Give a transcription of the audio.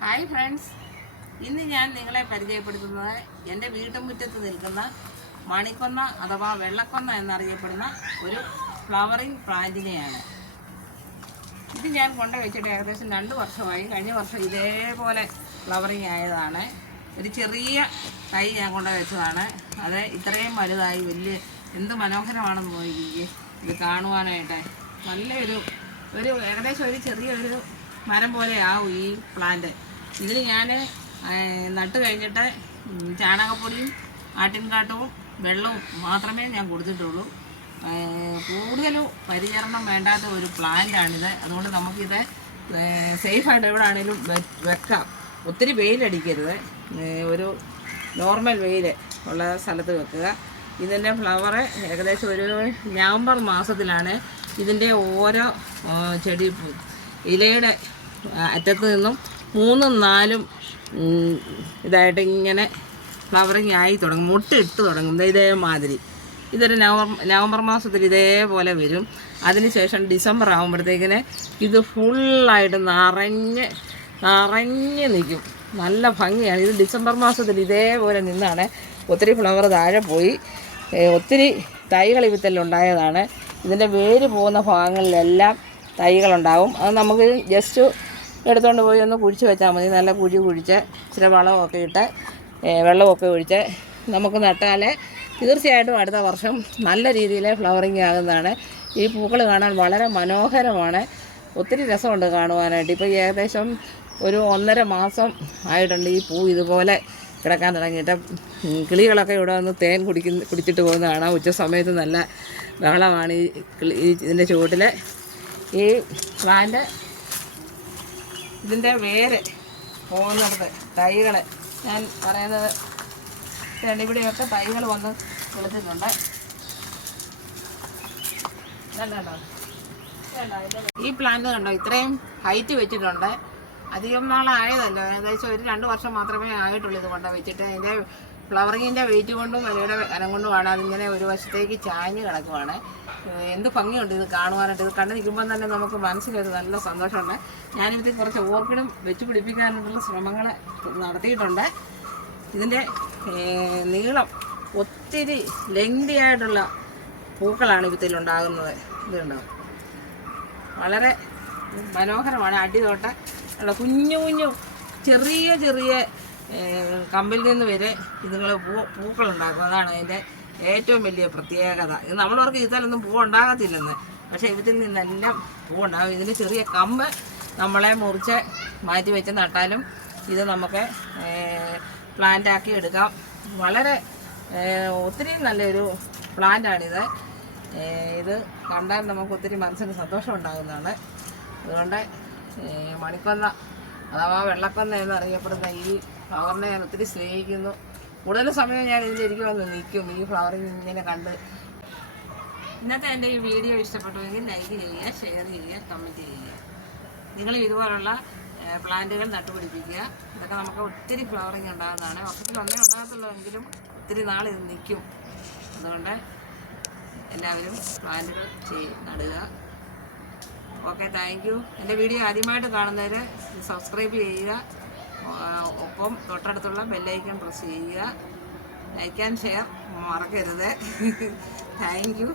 Hi friends. ഇന്ന് ഞാൻ നിങ്ങളെ പരിചയപ്പെടുത്തുന്നത് എന്റെ വീട്ടുമുറ്റത്ത് നിൽക്കുന്ന മണിക്കൊന്ന അഥവാ വെള്ളക്കൊന്ന എന്നറിയപ്പെടുന്ന ഒരു ഫ്ലവറിങ് പ്ലാന്റിനെയാണ്. ഇത് ഞാൻ കൊണ്ടുവച്ചിട്ട് ഏകദേശം രണ്ട് വർഷമായി. കഴിഞ്ഞ വർഷം ഇതേപോലെ ഫ്ലവറിങ് ആയതാണ്. ഒരു ചെറിയ തൈ ഞാൻ കൊണ്ടുവച്ചതാണ് അത് ഇത്രയും വലുതായി വലിയ എന്ത് മനോഹരമാണെന്ന് നോക്കിക്കേ. ഇത് കാണുവാനായിട്ട് നല്ലൊരു ഒരു ഏകദേശം ഒരു ചെറിയൊരു മരം പോലെ ആവും ഈ പ്ലാന്റ്. ഇതിൽ ഞാൻ നട്ട് കഴിഞ്ഞിട്ട് ചാണകപ്പൊടിയും ആട്ടിൻകാട്ടവും വെള്ളവും മാത്രമേ ഞാൻ കൊടുത്തിട്ടുള്ളൂ. കൂടുതലും പരിചരണം വേണ്ടാത്ത ഒരു പ്ലാന്റാണിത് അതുകൊണ്ട് നമുക്കിത് സേഫായിട്ട് എവിടെ ആണെങ്കിലും വെക്കാം. ഒത്തിരി വെയിലടിക്കരുത്. ഒരു നോർമൽ വെയിൽ ഉള്ള സ്ഥലത്ത് വെക്കുക. ഇതിന്റെ ഫ്ലവർ ഏകദേശം ഒരു നവംബർ മാസത്തിലാണ് ഇതിന്റെ ഓരോ ചെടി ഇലയുടെ അറ്റത്ത് നിന്നും മൂന്നും നാലും ഇതായിട്ട് ഇങ്ങനെ ഫ്ലവറിങ് ആയി തുടങ്ങും. മുട്ടിട്ട് തുടങ്ങും. ഇതേമാതിരി. ഇതൊരു നവംബർ നവംബർ മാസത്തിൽ ഇതേപോലെ വരും. അതിനുശേഷം ഡിസംബർ ആകുമ്പോഴത്തേക്കിന് ഇത് ഫുള്ളായിട്ട് നിറഞ്ഞ് നിറഞ്ഞ് നിൽക്കും. നല്ല ഭംഗിയാണ്. ഇത് ഡിസംബർ മാസത്തിൽ ഇതേപോലെ നിന്നാണ് ഒത്തിരി ഫ്ലവർ താഴെ പോയി. ഒത്തിരി തൈകൾ വിത്തലുണ്ടായതാണ് ഇതിന്റെ വേര് പോകുന്ന ഭാഗങ്ങളിലെല്ലാം തൈകളുണ്ടാവും. അത് നമുക്ക് ജസ്റ്റ് എടുത്തുകൊണ്ട് പോയി ഒന്ന് കുഴിച്ച് വെച്ചാൽ മതി. നല്ല കുഴി കുഴിച്ച് ഇച്ചിരി വളമൊക്കെ ഇട്ട് വെള്ളമൊക്കെ ഒഴിച്ച് നമുക്ക് നട്ടാൽ തീർച്ചയായിട്ടും അടുത്ത വർഷം നല്ല രീതിയിൽ ഫ്ലവറിങ് ആകുന്നതാണ്. ഈ പൂക്കൾ കാണാൻ വളരെ മനോഹരമാണ്. ഒത്തിരി രസമുണ്ട് കാണുവാനായിട്ട്. ഇപ്പോൾ ഏകദേശം ഒരു ഒന്നര മാസം ആയിട്ടുണ്ട് ഈ പൂ ഇതുപോലെ കിടക്കാൻ തുടങ്ങിയിട്ട്. കിളികളൊക്കെ ഇവിടെ വന്ന് തേൻ കുടിക്കുന്ന കുടിച്ചിട്ട് പോകുന്ന കാണാം ഉച്ച സമയത്ത് നല്ല ബഹളമാണ് ഈ കിളി ഇതിന്റെ ചുവട്ടിൽ ഈ പ്ലാന്റ് ഇതിന്റെ വേര് പോകുന്നിടത്ത് തൈകൾ ഞാൻ പറയുന്നത് ഇവിടെയൊക്കെ തൈകൾ വന്ന് വെളുത്തിട്ടുണ്ട്? ഈ പ്ലാന്റ് കണ്ടോ ഇത്രയും ഹൈറ്റ് വെച്ചിട്ടുണ്ട്. അധികം നാളായതല്ലോ. ഏകദേശം ഒരു രണ്ട് വർഷം മാത്രമേ ആയിട്ടുള്ളൂ ഇത് കൊണ്ട് വെച്ചിട്ട്. അതിന്റെ ഫ്ലവറിങ്ങിന്റെ വെയിറ്റ് കൊണ്ടും വിലയുടെ കനം കൊണ്ടുമാണ് അതിങ്ങനെ ഒരു വശത്തേക്ക് ചാഞ്ഞ് കിടക്കുവാണ്. എന്ത് ഭംഗിയുണ്ട് ഇത് കാണുവാനായിട്ട്? ഇത് കണ്ടു നിൽക്കുമ്പോൾ തന്നെ നമുക്ക് മനസ്സിലൊരു നല്ല സന്തോഷമുണ്ട്. ഞാനിതിൽ കുറച്ച് ഓർക്കിഡും വെച്ച് പിടിപ്പിക്കാനുള്ള ശ്രമങ്ങൾ നടത്തിയിട്ടുണ്ട്. ഇതിന്റെ നീളം ഒത്തിരി ലെങ്തി ആയിട്ടുള്ള പൂക്കളാണ് വിത്തിലുണ്ടാകുന്നത് ഇതുണ്ടോ വളരെ മനോഹരമാണ്. അടി ഉള്ള കുഞ്ഞു കുഞ്ഞു ചെറിയ ചെറിയ കമ്പിൽ നിന്ന് വരെ ഇതുങ്ങൾ പൂ പൂക്കളുണ്ടാക്കും അതാണ് അതിന്റെ ഏറ്റവും വലിയ പ്രത്യേകത. ഇത് നമ്മളവർക്ക് ഇതിലൊന്നും പൂ ഉണ്ടാകത്തില്ലെന്ന്. പക്ഷേ ഇതിൽ നിന്നെല്ലാം പൂ ഉണ്ടാകും. ഇതിന് ചെറിയ കമ്പ് നമ്മളെ മുറിച്ച് മാറ്റി വെച്ച് നട്ടാലും ഇത് നമുക്ക് പ്ലാന്റ് ആക്കി എടുക്കാം. വളരെ ഒത്തിരി നല്ലൊരു പ്ലാന്റാണിത് ഇത് കണ്ടാൽ നമുക്ക് ഒത്തിരി മനസ്സിന് സന്തോഷം ഉണ്ടാകുന്നതാണ്. അതുകൊണ്ട് മണിക്കൊന്ന അഥവാ വെള്ളക്കൊന്ന എന്നറിയപ്പെടുന്ന ഈ ഫ്ലവറിനെ ഞാൻ ഒത്തിരി സ്നേഹിക്കുന്നു. കൂടുതൽ സമയം ഞാൻ ഇതിലിരിക്കും വന്ന് നിൽക്കും. ഈ ഫ്ലവറിങ് ഇങ്ങനെ കണ്ട് ഇന്നത്തെ എന്റെ ഈ വീഡിയോ ഇഷ്ടപ്പെട്ടുവെങ്കിൽ ലൈക്ക് ചെയ്യുക ഷെയർ ചെയ്യുക കമന്റ് ചെയ്യുക. നിങ്ങൾ ഇതുപോലുള്ള പ്ലാന്റുകൾ നട്ടുപിടിപ്പിക്കുക. ഇതൊക്കെ നമുക്ക് ഒത്തിരി ഫ്ലവറിങ് ഉണ്ടാകുന്നതാണ്. വർഷത്തിൽ ഒന്നേ ഉണ്ടാകത്തുള്ളൂ ഒത്തിരി നാൾ ഇത് നിൽക്കും. അതുകൊണ്ട് എല്ലാവരും പ്ലാന്റുകൾ ചെയ് നടുക. ഓക്കെ താങ്ക് യു എന്റെ വീഡിയോ ആദ്യമായിട്ട് കാണുന്നവർ സബ്സ്ക്രൈബ് ചെയ്യുക. ഒപ്പം തൊട്ടടുത്തുള്ള ബെല്ലൈക്കൺ പ്രസ് ചെയ്യുക. ലൈക്ക് ആൻഡ് ഷെയർ മറക്കരുത്. Thank you